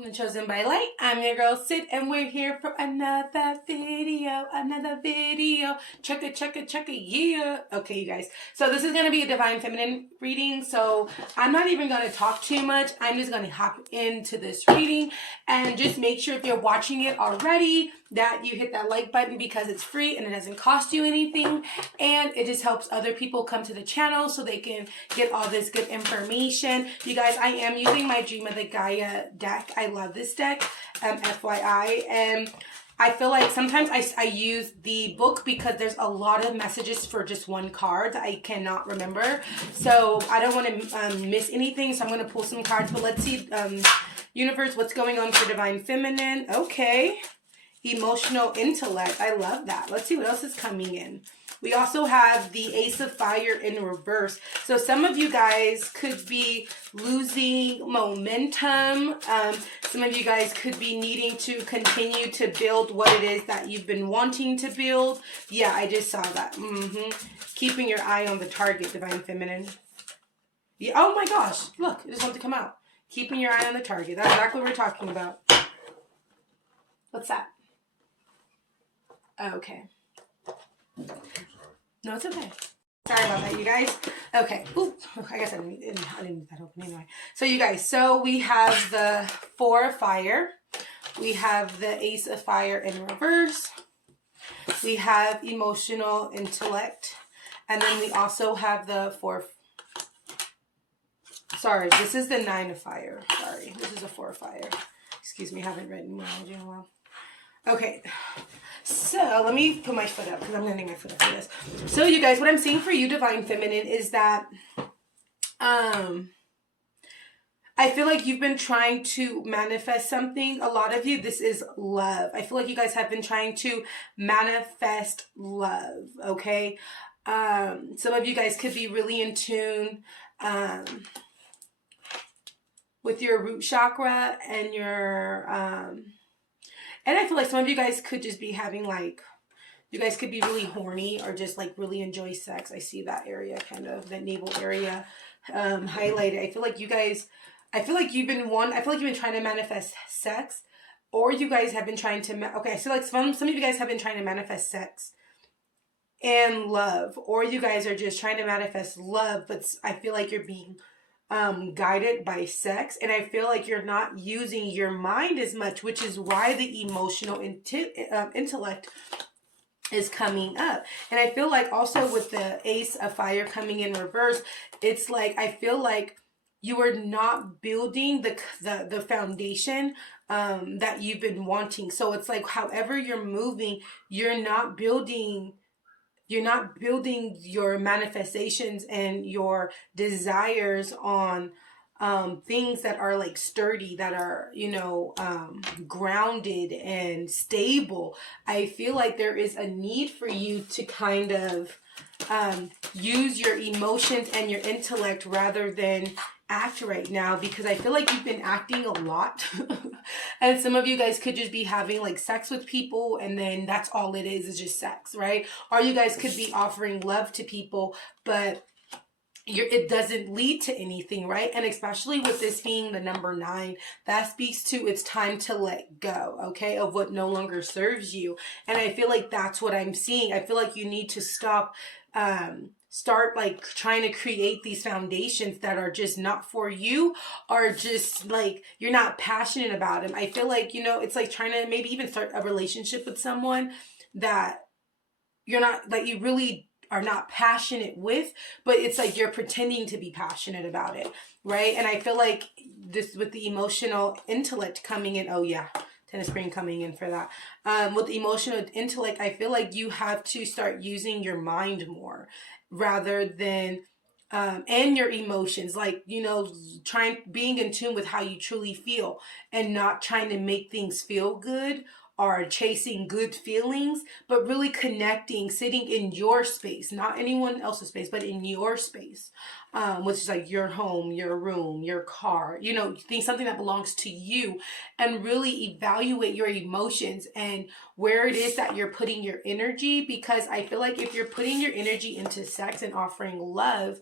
Welcome to Chosen by Light. I'm your girl Sid, and we're here for another video. Check it, yeah. Okay, you guys. So this is going to be a Divine Feminine reading, so I'm not even going to talk too much. I'm just going to hop into this reading, and just make sure if you're watching it already that you hit that like button because it's free and it doesn't cost you anything, and it just helps other people come to the channel so they can get all this good information. You guys, I am using my Dream of the Gaia deck. I love this deck, FYI, and I feel like sometimes I use the book because there's a lot of messages for just one card that I cannot remember, so I don't want to miss anything, so I'm going to pull some cards. But let's see, universe, what's going on for Divine Feminine? Okay. Emotional intellect. I love that. Let's see what else is coming in. We also have the Ace of Fire in reverse. So some of you guys could be losing momentum. Some of you guys could be needing to continue to build what it is that you've been wanting to build. Yeah, I just saw that. Keeping your eye on the target, Divine Feminine. Yeah. Oh my gosh. Look, it just wants to come out. Keeping your eye on the target. That's exactly what we're talking about. What's that? Okay. No, it's okay. Sorry about that, you guys. Okay. Ooh, I guess I didn't need that open anyway. So you guys, so we have the Four of Fire. We have the Ace of Fire in reverse. We have emotional intellect. And then we also have the Sorry, this is the Nine of Fire. Sorry, this is a Four of Fire. Excuse me, I haven't written numerology in a while. Okay, so let me put my foot up because I'm getting my foot up for this. So you guys, what I'm seeing for you, Divine Feminine, is that I feel like you've been trying to manifest something. A lot of you, this is love. I feel like you guys have been trying to manifest love, okay? Some of you guys could be really in tune with your root chakra and your and I feel like some of you guys could just be having like, you guys could be really horny or just like really enjoy sex. I see that area, kind of that navel area highlighted. I feel like you guys, I feel like you've been trying to manifest sex, or you guys have been trying to, okay, so like some of you guys have been trying to manifest sex and love, or you guys are just trying to manifest love, but I feel like you're being guided by sex, and I feel like you're not using your mind as much, which is why the emotional intellect is coming up. And I feel like also with the Ace of Fire coming in reverse, it's like I feel like you are not building the foundation that you've been wanting. So it's like however you're moving, you're not building your manifestations and your desires on things that are like sturdy, that are, you know, grounded and stable. I feel like there is a need for you to kind of use your emotions and your intellect rather than act right now, because I feel like you've been acting a lot. And some of you guys could just be having like sex with people, and then that's all it is just sex, right? Or you guys could be offering love to people, but it doesn't lead to anything, right? And especially with this being the number 9, that speaks to it's time to let go, okay, of what no longer serves you. And I feel like that's what I'm seeing. I feel like you need to start like trying to create these foundations that are just not for you, or just like you're not passionate about them. I feel like, you know, it's like trying to maybe even start a relationship with someone that you're not, like you really are not passionate with, but it's like you're pretending to be passionate about it, right? And I feel like this with the emotional intellect coming in, oh yeah, Ten of Spring coming in for that. With the emotional intellect, I feel like you have to start using your mind more rather than and your emotions, like, you know, being in tune with how you truly feel, and not trying to make things feel good or chasing good feelings, but really connecting, sitting in your space, not anyone else's space, but in your space, which is like your home, your room, your car, you know, something that belongs to you, and really evaluate your emotions and where it is that you're putting your energy. Because I feel like if you're putting your energy into sex and offering love,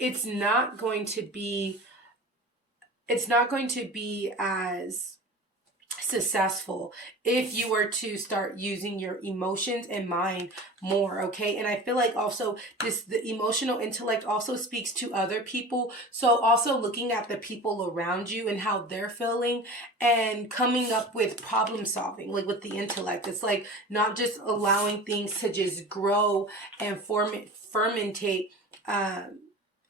it's not going to be it's not going to be as successful if you were to start using your emotions and mind more. Okay, and I feel like also the emotional intellect also speaks to other people, so also looking at the people around you and how they're feeling and coming up with problem solving, like with the intellect. It's like not just allowing things to just grow and fermentate,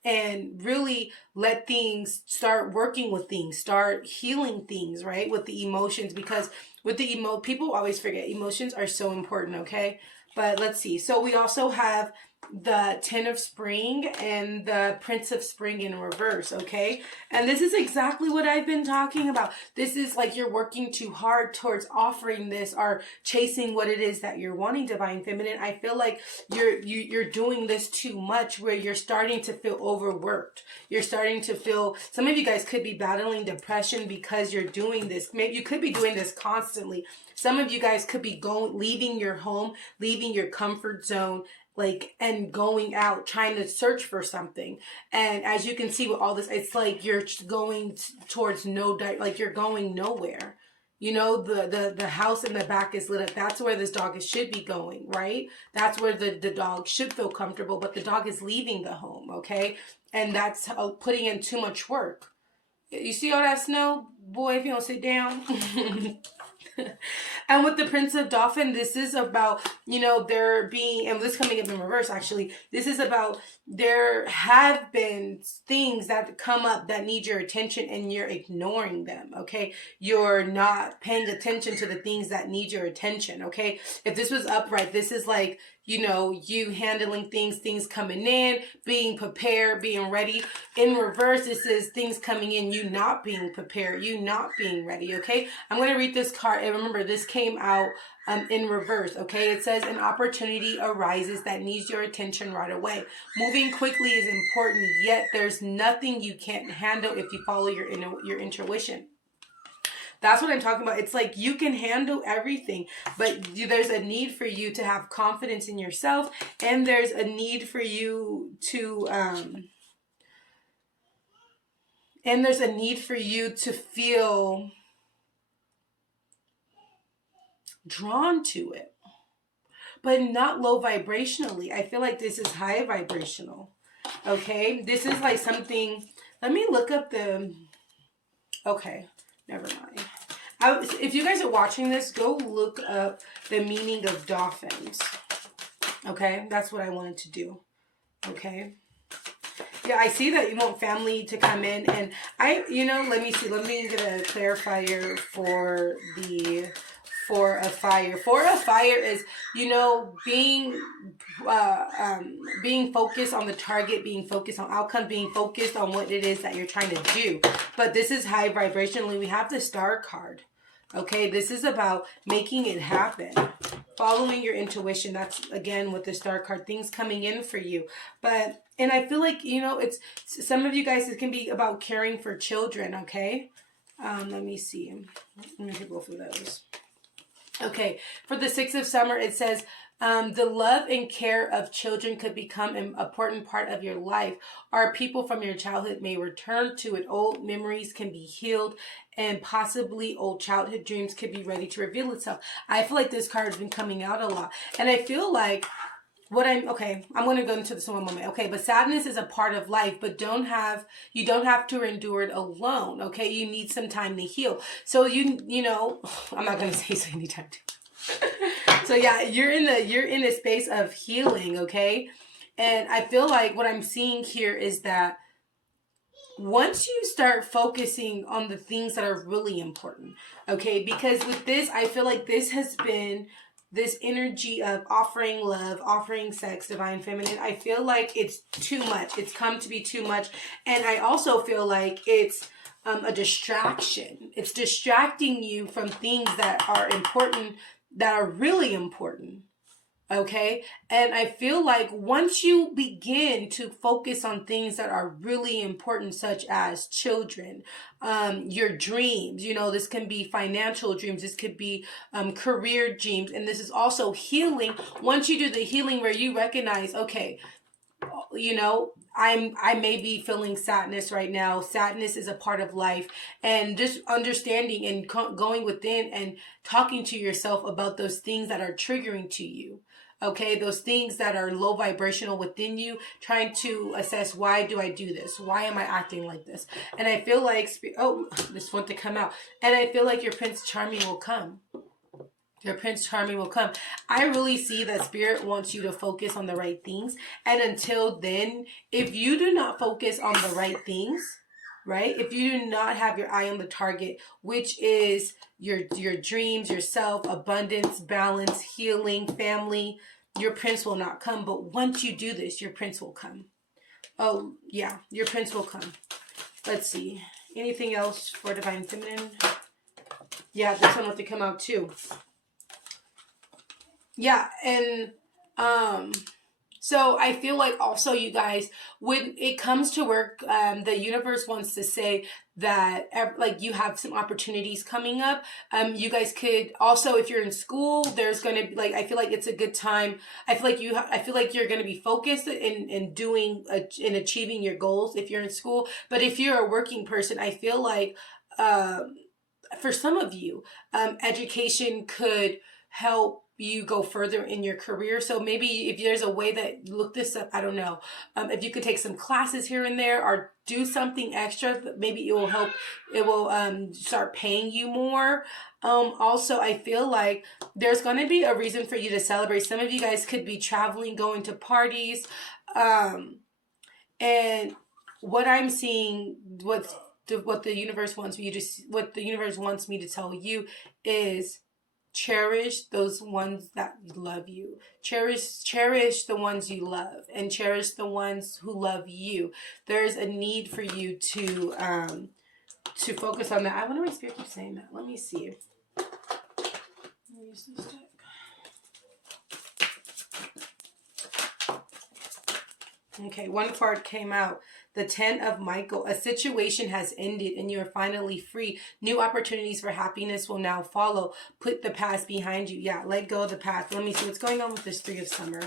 and really let things start working with things, start healing things, right? With the emotions, because with the people always forget emotions are so important, okay? But let's see. So we also have the 10 of Spring and the Prince of Spring in reverse, okay? And this is exactly what I've been talking about. This is like you're working too hard towards offering this or chasing what it is that you're wanting, Divine Feminine. I feel like you're doing this too much, where you're starting to feel overworked. You're starting to feel, some of you guys could be battling depression because you're doing this. Maybe you could be doing this constantly. Some of you guys could be leaving your home, leaving your comfort zone, like, and going out trying to search for something. And as you can see with all this, it's like you're going towards like you're going nowhere. You know, the house in the back is lit up. That's where this dog should be going, right? That's where the dog should feel comfortable, but the dog is leaving the home, okay? And that's putting in too much work. You see all that snow? Boy, if you don't sit down. And with the Prince of Dolphin, this is about, you know, there being, and this coming up in reverse actually, this is about there have been things that come up that need your attention and you're ignoring them, okay? You're not paying attention to the things that need your attention, okay? If this was upright, this is like, you know, you handling things coming in, being prepared, being ready. In reverse, this is things coming in, you not being prepared, you not being ready, okay? I'm going to read this card, and remember, this came out in reverse, okay? It says, an opportunity arises that needs your attention right away. Moving quickly is important, yet there's nothing you can't handle if you follow your intuition. That's what I'm talking about. It's like you can handle everything, but there's a need for you to have confidence in yourself, and there's a need for you to feel drawn to it, but not low vibrationally. I feel like this is high vibrational. Okay, this is like something. Let me look up the. Okay, never mind. If you guys are watching this, go look up the meaning of dolphins. Okay, that's what I wanted to do. Okay. Yeah, I see that you want family to come in, and let me see. Let me get a clarifier for the Four of Fire. Four of Fire is, you know, being focused on the target, being focused on outcome, being focused on what it is that you're trying to do. But this is high vibrationally. We have the Star card. Okay, this is about making it happen. Following your intuition. That's, again, with the Star card, things coming in for you. And I feel like, you know, it's, some of you guys, it can be about caring for children, okay? Let me see. Let me go through those. Okay, for the Six of Summer, it says, the love and care of children could become an important part of your life, or people from your childhood may return to it. Old memories can be healed, and possibly old childhood dreams could be ready to reveal itself. I feel like this card has been coming out a lot, and I feel like I'm going to go into this in one moment. Okay, but sadness is a part of life, but you don't have to endure it alone. Okay, you need some time to heal. So you know, I'm not going to say so you need time to. So yeah, you're in a space of healing, okay? And I feel like what I'm seeing here is that once you start focusing on the things that are really important, okay? Because with this, I feel like this has been this energy of offering love, offering sex, Divine Feminine. I feel like it's too much. It's come to be too much. And I also feel like it's a distraction. It's distracting you from things that are important, that are really important. Okay. And I feel like once you begin to focus on things that are really important, such as children, your dreams, you know, this can be financial dreams, this could be career dreams, and this is also healing. Once you do the healing where you recognize, okay, you know, I may be feeling sadness right now. Sadness is a part of life, and just understanding and going within and talking to yourself about those things that are triggering to you. Okay, those things that are low vibrational within you, trying to assess, why do I do this? Why am I acting like this? And I feel like, oh, this want to come out. And I feel like your Prince Charming will come. Your Prince Charming will come. I really see that Spirit wants you to focus on the right things. And until then, if you do not focus on the right things, right? If you do not have your eye on the target, which is your dreams, yourself, abundance, balance, healing, family, your Prince will not come. But once you do this, your Prince will come. Oh, yeah, your Prince will come. Let's see. Anything else for Divine Feminine? Yeah, this one wants to come out too. Yeah, and so I feel like also, you guys, when it comes to work, the universe wants to say that like you have some opportunities coming up. You guys could also, if you're in school, there's going to be like, I feel like it's a good time. I feel like you're going to be focused in doing in achieving your goals if you're in school. But if you're a working person, I feel like for some of you, education could help you go further in your career. So maybe if there's a way that, look this up, I don't know, if you could take some classes here and there or do something extra, maybe it will help, it will start paying you more. Also, I feel like there's going to be a reason for you to celebrate. Some of you guys could be traveling, going to parties, and what I'm seeing, what the universe wants me to, what the universe wants me to tell you is, cherish those ones that love you. Cherish the ones you love, and cherish the ones who love you. There's a need for you to focus on that. I wonder why Spirit keeps saying that. Let me see. Let me use this deck. Okay, one card came out. The 10 of Michael. A situation has ended and you're finally free. New opportunities for happiness will now follow. Put the past behind you. Yeah, let go of the past. Let me see what's going on with this 3 of Summer.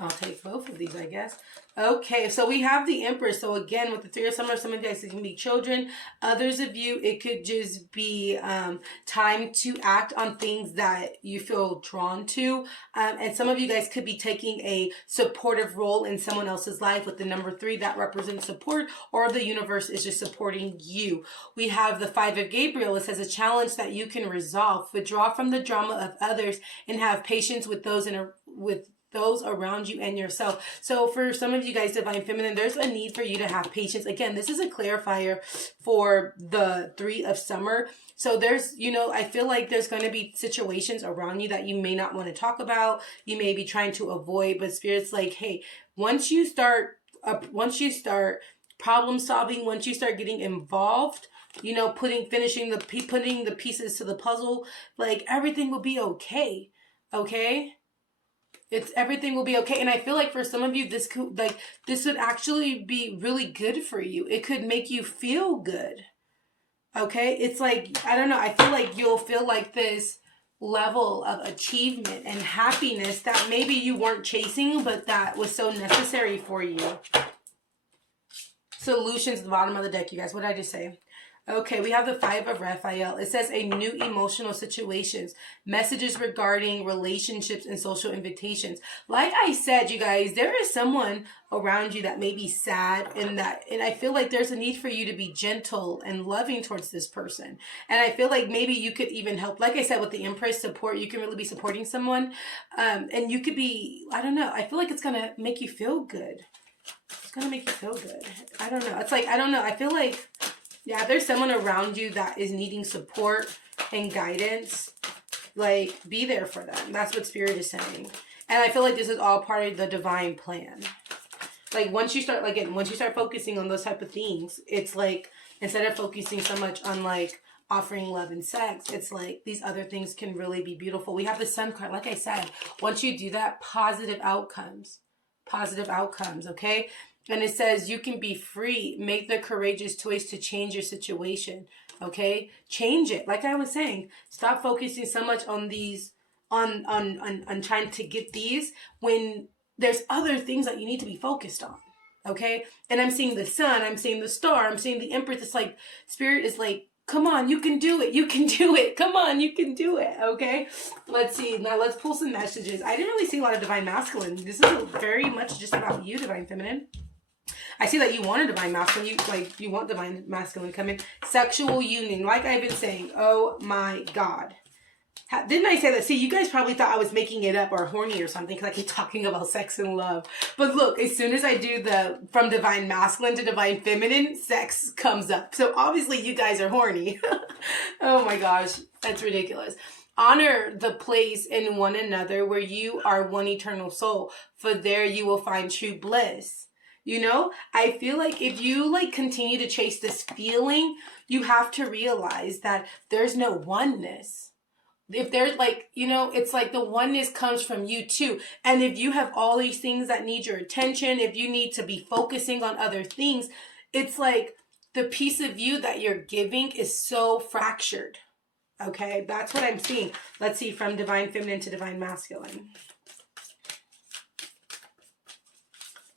I'll take both of these, I guess. Okay, so we have the Empress. So again, with the 3 of Summer, some of you guys, it can be children. Others of you, it could just be time to act on things that you feel drawn to. And some of you guys could be taking a supportive role in someone else's life with the number 3 that represents support, or the universe is just supporting you. We have the 5 of Gabriel. It says a challenge that you can resolve. Withdraw from the drama of others and have patience with those those around you and yourself. So for some of you guys, Divine Feminine, there's a need for you to have patience. Again, this is a clarifier for the 3 of Summer. So there's, you know, I feel like there's going to be situations around you that you may not want to talk about. You may be trying to avoid, but Spirit's like, hey, once you start problem solving, once you start getting involved, you know, putting the pieces to the puzzle, like everything will be okay. Okay? Everything will be okay. And I feel like for some of you, this would actually be really good for you. It could make you feel good. Okay? It's like, I don't know, I feel like you'll feel like this level of achievement and happiness that maybe you weren't chasing, but that was so necessary for you. Solutions at the bottom of the deck, you guys. What did I just say? Okay, we have the 5 of Raphael. It says a new emotional situations, messages regarding relationships and social invitations. Like I said, you guys, there is someone around you that may be sad, and I feel like there's a need for you to be gentle and loving towards this person. And I feel like maybe you could even help, like I said, with the Empress support, you can really be supporting someone. And you could be, I don't know, I feel like it's going to make you feel good. It's going to make you feel good. I don't know. It's like, I don't know. I feel like, yeah, there's someone around you that is needing support and guidance. Like, be there for them. That's what Spirit is saying. And I feel like this is all part of the divine plan. Like, once you start focusing on those type of things, it's like, instead of focusing so much on, like, offering love and sex, it's like these other things can really be beautiful. We have the Sun card. Like I said, once you do that, positive outcomes, okay? And it says you can be free. Make the courageous choice to change your situation. Okay? Change it. Like I was saying, stop focusing so much on these on trying to get these when there's other things that you need to be focused on. Okay? And I'm seeing the sun, I'm seeing the star, I'm seeing the empress. It's like Spirit is like, come on, you can do it. You can do it. Come on, you can do it. Okay? Let's see. Now let's pull some messages. I didn't really see a lot of Divine Masculine. This is very much just about you, Divine Feminine. I see that you want a Divine Masculine. You want Divine Masculine to come in. Sexual union. Like I've been saying. Oh my God. Didn't I say that? See, you guys probably thought I was making it up or horny or something because I keep talking about sex and love. But look, as soon as I do the from Divine Masculine to Divine Feminine, sex comes up. So obviously you guys are horny. Oh my gosh, that's ridiculous. Honor the place in one another where you are one eternal soul, for there you will find true bliss. You know, I feel like if you like continue to chase this feeling, you have to realize that there's no oneness. If there's like, you know, it's like the oneness comes from you too. And if you have all these things that need your attention, if you need to be focusing on other things, it's like the piece of you that you're giving is so fractured. Okay, that's what I'm seeing. Let's see, from Divine Feminine to Divine Masculine.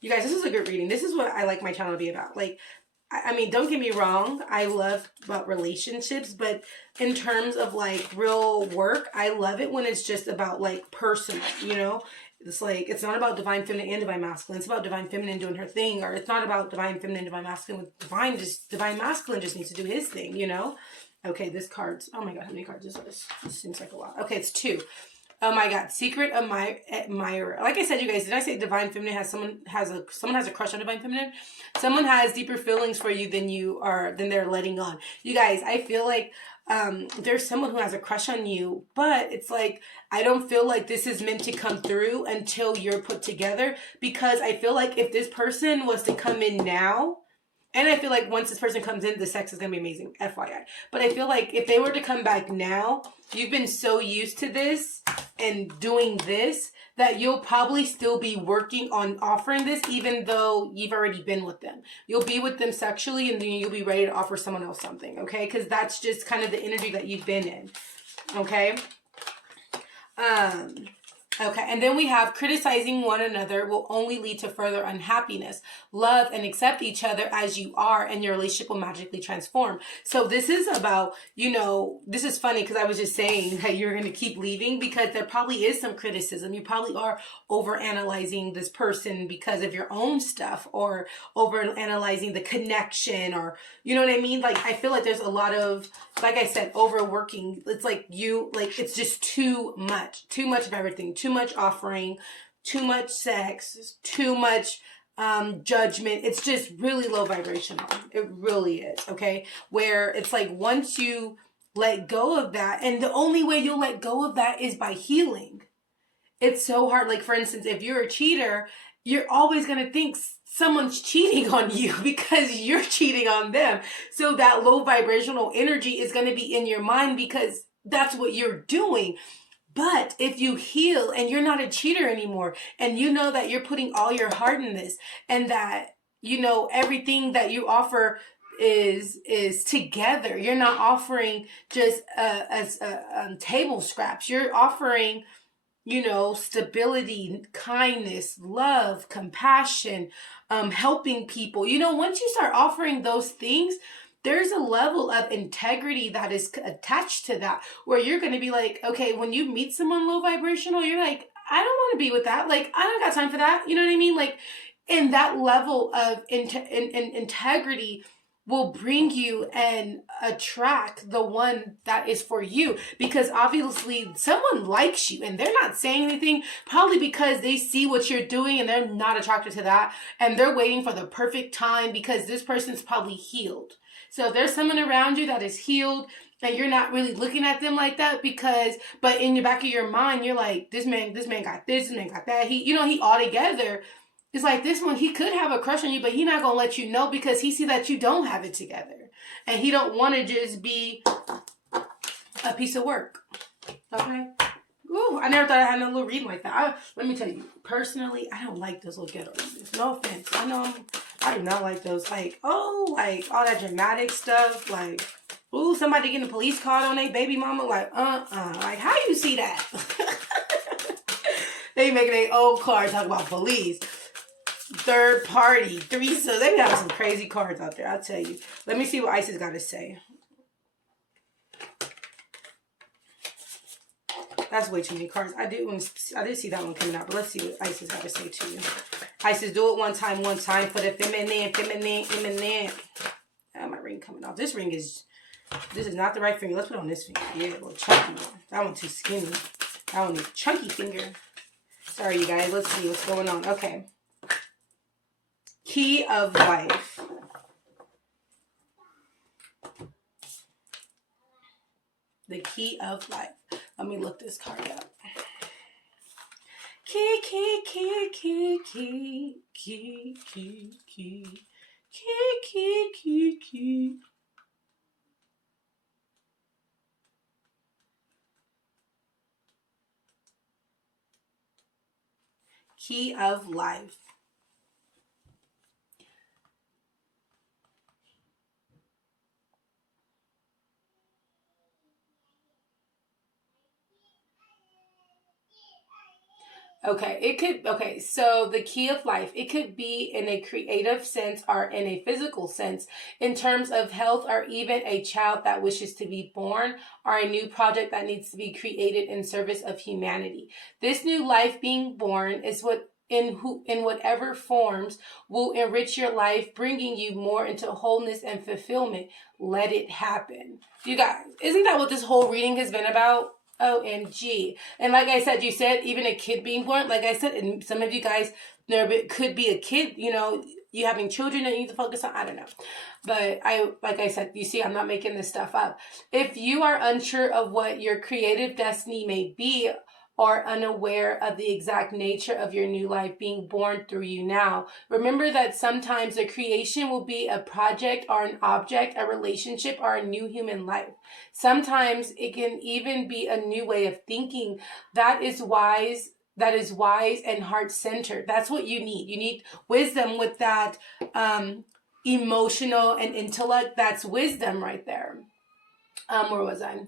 You guys, this is a good reading. This is what I like my channel to be about. Like, I mean, don't get me wrong. I love about relationships, but in terms of like real work, I love it when it's just about like personal, you know? It's like, it's not about Divine Feminine and Divine Masculine. It's about Divine Feminine doing her thing, or it's not about Divine Feminine, Divine Masculine. With Divine Masculine just needs to do his thing, you know? Okay, this card's, oh my God, how many cards is this? This seems like a lot. Okay, it's 2. Oh my God, Secret Admirer. Like I said, you guys, did I say Divine Feminine has someone has a crush on Divine Feminine? Someone has deeper feelings for you than they're letting on. You guys, I feel like there's someone who has a crush on you, but it's like, I don't feel like this is meant to come through until you're put together, because I feel like if this person was to come in now, and I feel like once this person comes in, the sex is going to be amazing, FYI. But I feel like if they were to come back now, you've been so used to this and doing this that you'll probably still be working on offering this even though you've already been with them. You'll be with them sexually and then you'll be ready to offer someone else something, okay? Because that's just kind of the energy that you've been in, okay? Okay, and then we have criticizing one another will only lead to further unhappiness. Love and accept each other as you are, and your relationship will magically transform. So this is about, you know, this is funny because I was just saying that you're going to keep leaving because there probably is some criticism. You probably are overanalyzing this person because of your own stuff, or overanalyzing the connection, or, you know what I mean? Like, I feel like there's a lot of, like I said, overworking. It's like it's just too much of everything. Too much offering, too much sex, too much judgment. It's just really low vibrational. It really is, okay? Where it's like once you let go of that, and the only way you'll let go of that is by healing. It's so hard. Like, for instance, if you're a cheater, you're always going to think someone's cheating on you because you're cheating on them. So that low vibrational energy is going to be in your mind because that's what you're doing. But if you heal and you're not a cheater anymore, and you know that you're putting all your heart in this, and that, you know, everything that you offer is together. You're not offering just table scraps. You're offering, you know, stability, kindness, love, compassion, helping people. You know, once you start offering those things, there's a level of integrity that is attached to that, where you're going to be like, okay, when you meet someone low vibrational, you're like, I don't want to be with that. Like, I don't got time for that. You know what I mean? Like, and that level of integrity will bring you and attract the one that is for you, because obviously someone likes you and they're not saying anything, probably because they see what you're doing and they're not attracted to that, and they're waiting for the perfect time because this person's probably healed. So if there's someone around you that is healed and you're not really looking at them like that, but in the back of your mind, you're like, this man got this man got that. He all together. It's like, this one, he could have a crush on you, but he not going to let you know because he see that you don't have it together. And he don't want to just be a piece of work. Okay? Ooh, I never thought I had no little reading like that. Let me tell you, personally, I don't like those little ghetto readings. No offense. I do not like those. Like, like all that dramatic stuff. Like, ooh, somebody getting a police call on their baby mama. Like, like, how you see that? They making their old cards talk about police. Third party, threesome. They be having some crazy cards out there, I'll tell you. Let me see what Isis got to say. That's way too many cards. I did see that one coming out, but let's see what Isis got to say to you. Isis, do it one time for the feminine. Oh, my ring coming off. This is not the right finger. Let's put it on this finger. Yeah, a little chunky one. That one too skinny. That one is a chunky finger. Sorry, you guys. Let's see what's going on. Okay. Key of life. The key of life. Let me look this card up. Key. Key of life. Okay, so the key of life, it could be in a creative sense or in a physical sense, in terms of health, or even a child that wishes to be born, or a new project that needs to be created in service of humanity. This new life being born is what in whatever forms will enrich your life, bringing you more into wholeness and fulfillment. Let it happen. You guys, isn't that what this whole reading has been about? OMG. And like I said, you said even a kid being born, like I said, and some of you guys, there could be a kid, you know, you having children that you need to focus on. I don't know. But like I said, you see, I'm not making this stuff up. If you are unsure of what your creative destiny may be, or unaware of the exact nature of your new life being born through you now, remember that sometimes the creation will be a project or an object, a relationship, or a new human life. Sometimes it can even be a new way of thinking that is wise and heart-centered. That's what you need. You need wisdom with that emotional and intellect. That's wisdom right there. Where was I?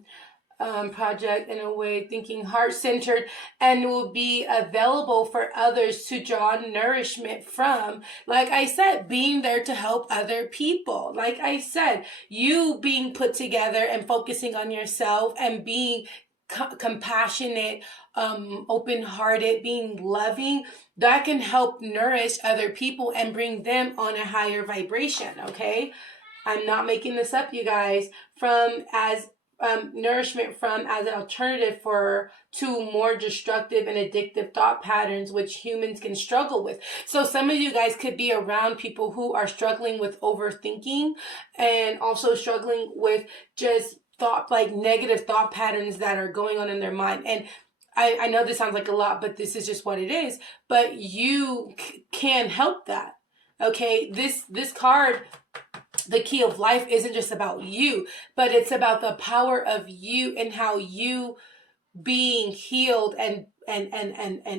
Project in a way, thinking heart-centered, and will be available for others to draw nourishment from. Like I said, being there to help other people. Like I said, you being put together and focusing on yourself and being compassionate, open-hearted, being loving, that can help nourish other people and bring them on a higher vibration. Okay, I'm not making this up, you guys. Nourishment from as an alternative to more destructive and addictive thought patterns which humans can struggle with. So some of you guys could be around people who are struggling with overthinking, and also struggling with just negative thought patterns that are going on in their mind. And I know this sounds like a lot, but this is just what it is. But you can help that. Okay, this card, the key of life, isn't just about you, but it's about the power of you and how you being healed and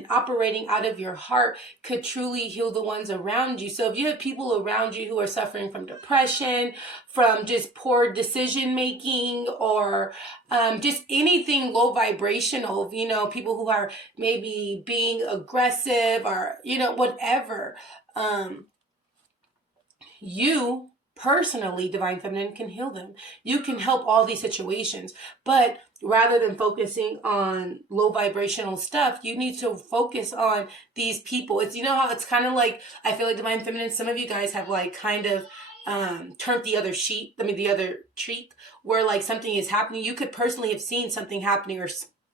operating out of your heart could truly heal the ones around you. So if you have people around you who are suffering from depression, from just poor decision making, or just anything low vibrational, you know, people who are maybe being aggressive, or, you know, whatever, you personally, Divine Feminine, can heal them. You can help all these situations. But rather than focusing on low vibrational stuff, you need to focus on these people. It's, you know how it's kind of like, I feel like Divine Feminine, some of you guys have like kind of turned the other cheek, where like something is happening. You could personally have seen something happening, or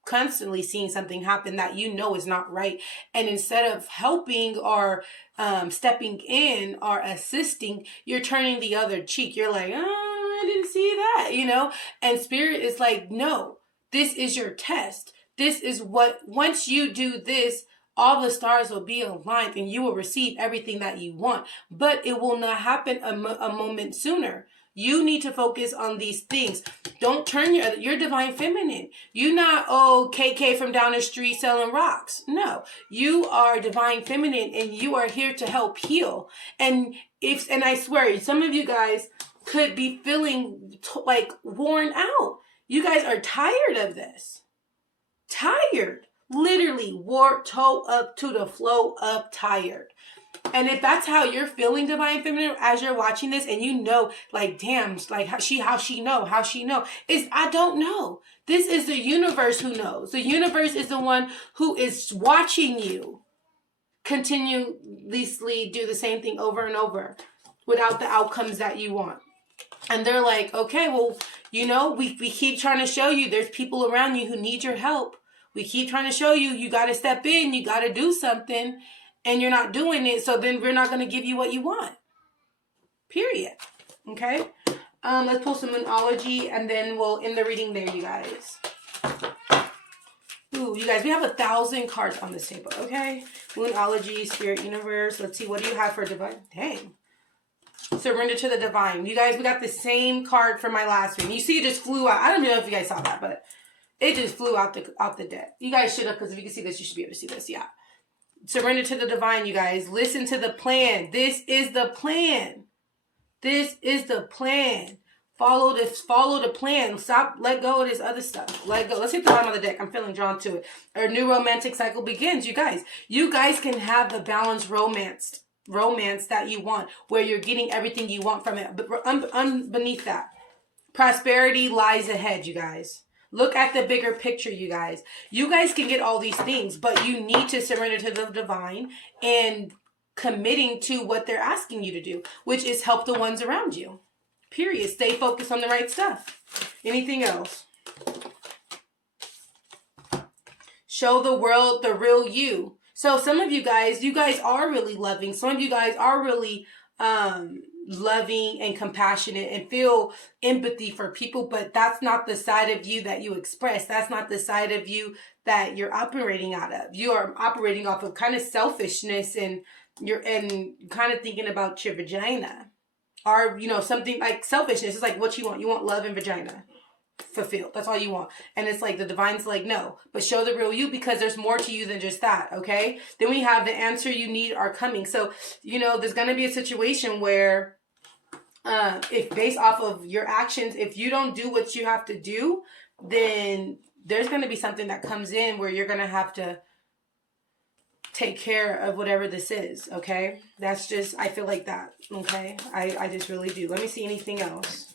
constantly seeing something happen that you know is not right. And instead of helping or stepping in or assisting, you're turning the other cheek. You're like, oh, I didn't see that, you know? And Spirit is like, no, this is your test. This is what, once you do this, all the stars will be aligned and you will receive everything that you want. But it will not happen a moment sooner. You need to focus on these things. Don't turn your Divine Feminine. You're not, KK from down the street selling rocks. No, you are Divine Feminine, and you are here to help heal. And I swear, some of you guys could be feeling like worn out. You guys are tired of this. Tired. Literally wore toe up to the flow up tired. And if that's how you're feeling, Divine Feminine, as you're watching this, and you know, like, damn, like how she know, is I don't know. This is the universe who knows. The universe is the one who is watching you continuously do the same thing over and over without the outcomes that you want. And they're like, okay, well, you know, we keep trying to show you there's people around you who need your help. We keep trying to show you, you got to step in, you got to do something, and you're not doing it. So then we're not going to give you what you want. Period. Okay. Let's pull some Moonology, and then we'll end the reading there, you guys. Ooh, you guys, we have 1,000 cards on this table. Okay. Moonology, Spirit Universe. Let's see. What do you have for Divine? Dang. Surrender to the Divine. You guys, we got the same card from my last reading. You see, it just flew out. I don't know if you guys saw that, but it just flew out the deck. You guys should have, because if you can see this, you should be able to see this. Yeah. Surrender to the Divine, you guys. Listen to the plan. This is the plan. This is the plan. Follow the plan. Stop, let go of this other stuff. Let go. Let's hit the bottom of the deck. I'm feeling drawn to it. Our new romantic cycle begins, you guys. You guys can have the balanced romance that you want, where you're getting everything you want from it. But beneath that, prosperity lies ahead, you guys. Look at the bigger picture, you guys. You guys can get all these things, but you need to surrender to the Divine and committing to what they're asking you to do, which is help the ones around you. Period. Stay focused on the right stuff. Anything else? Show the world the real you. So some of you guys are really loving. Some of you guys are really loving and compassionate and feel empathy for people, but that's not the side of you that you express. That's not the side of you that you're operating out of. You are operating off of kind of selfishness, and you're kind of thinking about your vagina, or you know, something like selfishness. It's like what you want. You want love and vagina fulfilled. That's all you want. And it's like the Divine's like, no, but show the real you, because there's more to you than just that. Okay. Then we have the answer you need are coming. So, you know, there's going to be a situation where if based off of your actions, if you don't do what you have to do, then there's going to be something that comes in where you're going to have to take care of whatever this is. Okay. That's just, I feel like that. Okay. I just really do. Let me see anything else.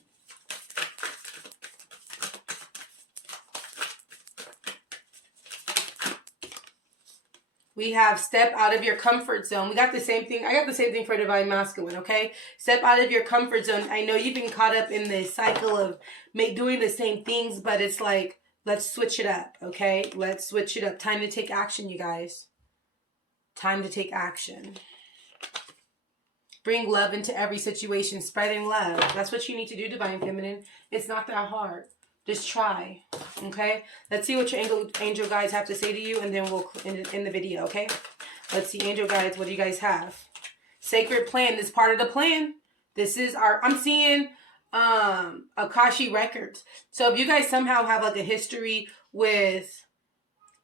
We have step out of your comfort zone. We got the same thing. I got the same thing for Divine Masculine, okay? Step out of your comfort zone. I know you've been caught up in this cycle of doing the same things, but it's like, let's switch it up, okay? Let's switch it up. Time to take action, you guys. Time to take action. Bring love into every situation. Spreading love. That's what you need to do, Divine Feminine. It's not that hard. Just try, okay? Let's see what your angel guides have to say to you, and then we'll end the video, okay? Let's see, angel guides, what do you guys have? Sacred plan. This is part of the plan. This is I'm seeing Akashi records. So if you guys somehow have like a history with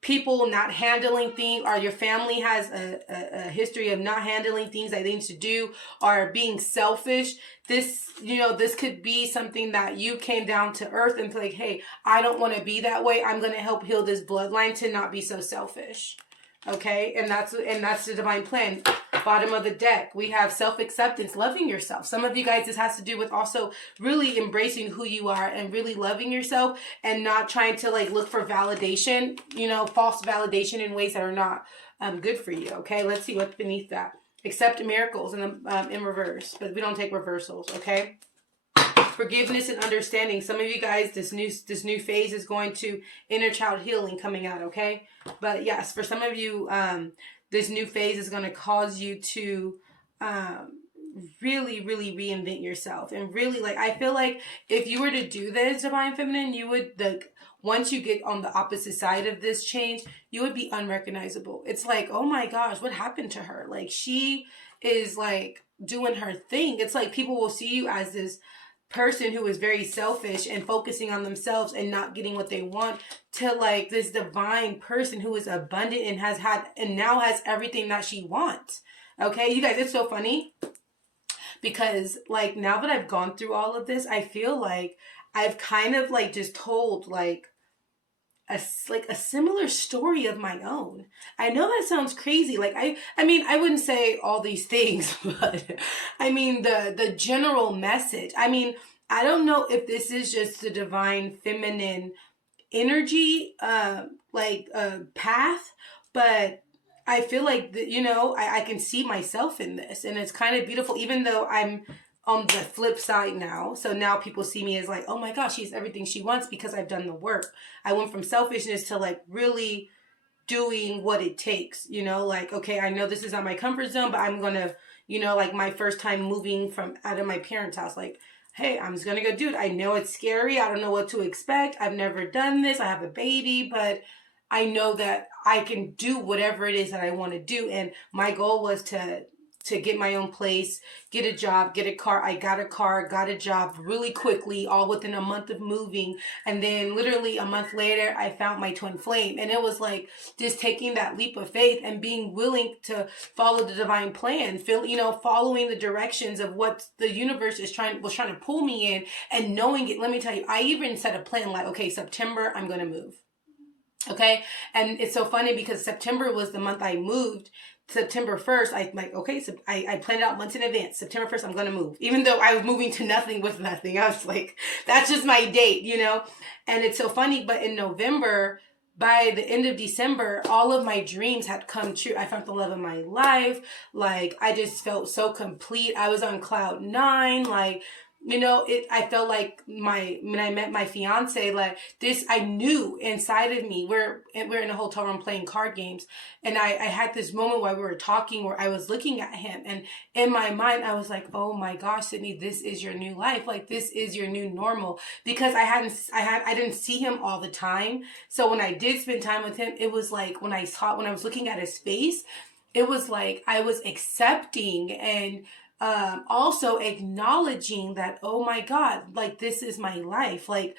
people not handling things, or your family has a history of not handling things that they need to do, or being selfish, this, you know, this could be something that you came down to earth and like, hey, I don't want to be that way. I'm going to help heal this bloodline to not be so selfish. Okay. And that's the Divine plan. Bottom of the deck, we have self-acceptance, loving yourself. Some of you guys, this has to do with also really embracing who you are and really loving yourself, and not trying to like look for validation, you know, false validation in ways that are not good for you. Okay. Let's see what's beneath that. Accept miracles in reverse, but we don't take reversals. Okay. Forgiveness and understanding. Some of you guys, this new phase is going to inner child healing coming out. Okay. But yes, for some of you, this new phase is going to cause you to really, really reinvent yourself. And really, like, I feel like if you were to do this, Divine Feminine, you would, like, once you get on the opposite side of this change, you would be unrecognizable. It's like, oh my gosh, what happened to her? Like, she is, like, doing her thing. It's like people will see you as this person who is very selfish and focusing on themselves and not getting what they want, to like this divine person who is abundant and has had and now has everything that she wants. Okay, you guys, it's so funny because like now that I've gone through all of this, I feel like I've kind of like just told like like a similar story of my own. I know that sounds crazy. Like I mean, I wouldn't say all these things, but I mean the general message. I mean, I don't know if this is just the divine feminine energy, path, but I feel like that, I can see myself in this, and it's kind of beautiful, even though I'm on the flip side now. So now people see me as like, oh my gosh, she's everything she wants because I've done the work. I went from selfishness to like really doing what it takes, like, okay, I know this is not my comfort zone, but I'm gonna, like my first time moving from out of my parents' house, like, hey, I'm just gonna go do it. I know it's scary. I don't know what to expect. I've never done this. I have a baby, but I know that I can do whatever it is that I want to do. And my goal was to get my own place, get a job, get a car. I got a car, got a job really quickly, all within a month of moving. And then literally a month later, I found my twin flame. And it was like just taking that leap of faith and being willing to follow the divine plan, following the directions of what the universe was trying to pull me in, and knowing it. Let me tell you, I even set a plan like, okay, September, I'm going to move. Okay. And it's so funny because September was the month I moved. September 1st, I'm like, okay, so I planned it out months in advance. September 1st, I'm going to move. Even though I was moving to nothing with nothing. I was like, that's just my date, And it's so funny, but in November, by the end of December, all of my dreams had come true. I found the love of my life. Like, I just felt so complete. I was on cloud 9. Like, I felt like when I met my fiance, like this, I knew inside of me, we're in a hotel room playing card games. And I had this moment while we were talking where I was looking at him, and in my mind, I was like, oh my gosh, Sydney, this is your new life. Like, this is your new normal, because I didn't see him all the time. So when I did spend time with him, it was like, when I was looking at his face, it was like I was accepting and also acknowledging that, oh my God, like this is my life. Like,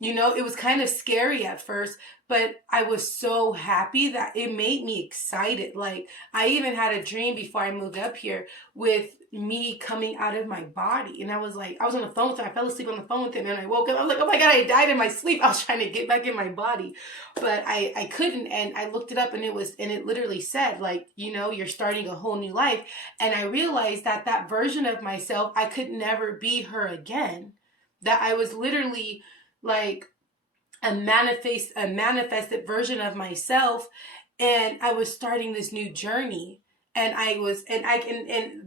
it was kind of scary at first, but I was so happy that it made me excited. Like, I even had a dream before I moved up here with me coming out of my body. And I was on the phone with him. I fell asleep on the phone with him, and I woke up. I was like, oh my God, I died in my sleep. I was trying to get back in my body, but I couldn't. And I looked it up, and it literally said, like, you're starting a whole new life. And I realized that version of myself, I could never be her again. That I was literally like a manifested version of myself, and I was starting this new journey. And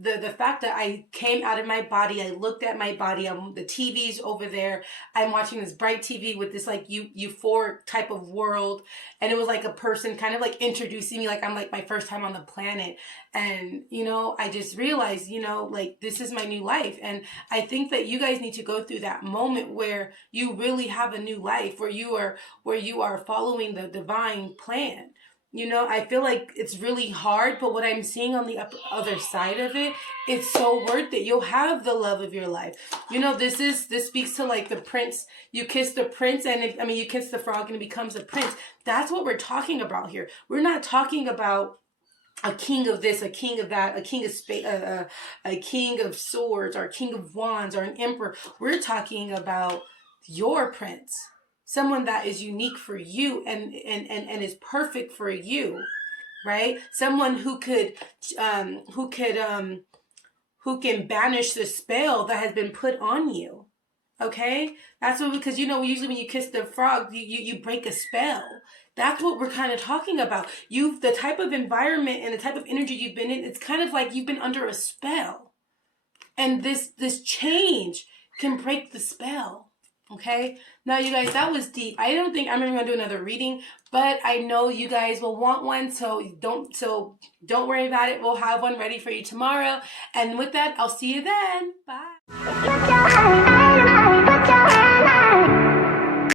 the fact that I came out of my body, I looked at my body, the TV's over there, I'm watching this bright TV with this like euphoric type of world, and it was like a person kind of like introducing me, like I'm like my first time on the planet. And I just realized, like this is my new life. And I think that you guys need to go through that moment where you really have a new life, where you are following the divine plan. I feel like it's really hard, but what I'm seeing on the other side of it, it's so worth it. You'll have the love of your life. This speaks to like the prince. You kiss the prince, and you kiss the frog and it becomes a prince. That's what we're talking about here. We're not talking about a king of this, a king of that, a king of a king of swords, or a king of wands, or an emperor. We're talking about your prince. Someone that is unique for you and is perfect for you, right? Someone who can banish the spell that has been put on you. Okay? That's what, because usually when you kiss the frog, you break a spell. That's what we're kind of talking about. The type of environment and the type of energy you've been in, it's kind of like you've been under a spell. And this change can break the spell. Okay, now you guys, that was deep. I don't think I'm ever gonna do another reading, but I know you guys will want one, so don't worry about it. We'll have one ready for you tomorrow. And with that, I'll see you then. Bye.